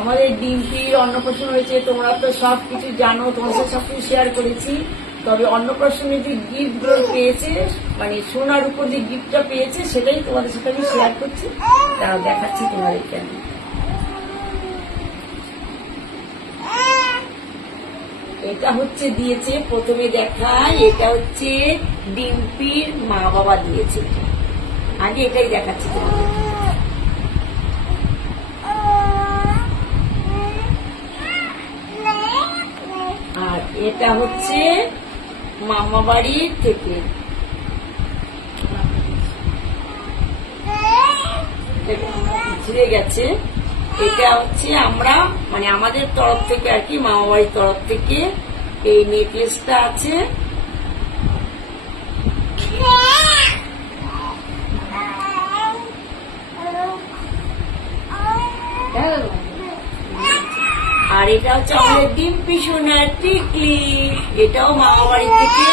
আমাদের ডিম্পির অন্নপ্রাশন হয়েছে, তোমরা তো সব কিছু জানো, তোমার সাথে সবকিছু শেয়ার করেছি। তবে অন্নপ্রাশনে যে গিফট গুলো পেয়েছে, মানে সোনার উপর যে গিফটটা পেয়েছে, সেটাই তোমাদের সাথে আমি শেয়ার করছি। তারা দেখাচ্ছি তোমাদেরকে আমি। এটা হচ্ছে দিয়েছে, প্রথমে দেখায়, এটা হচ্ছে ডিম্পির মা বাবা দিয়েছে। আগে এটাই দেখাচ্ছি তোমাদের। আর এটা হচ্ছে মামা বাড়ি থেকে, ছিঁড়ে গেছে। এটা হচ্ছে আমরা, মানে আমাদের তরফ থেকে আর কি, মামা বাড়ির তরফ থেকে এই নেকলেসটা আছে। আর এটা হচ্ছে আমাদের ডিম্পি সোনার টিকলি, এটাও মামা বাড়ি থেকে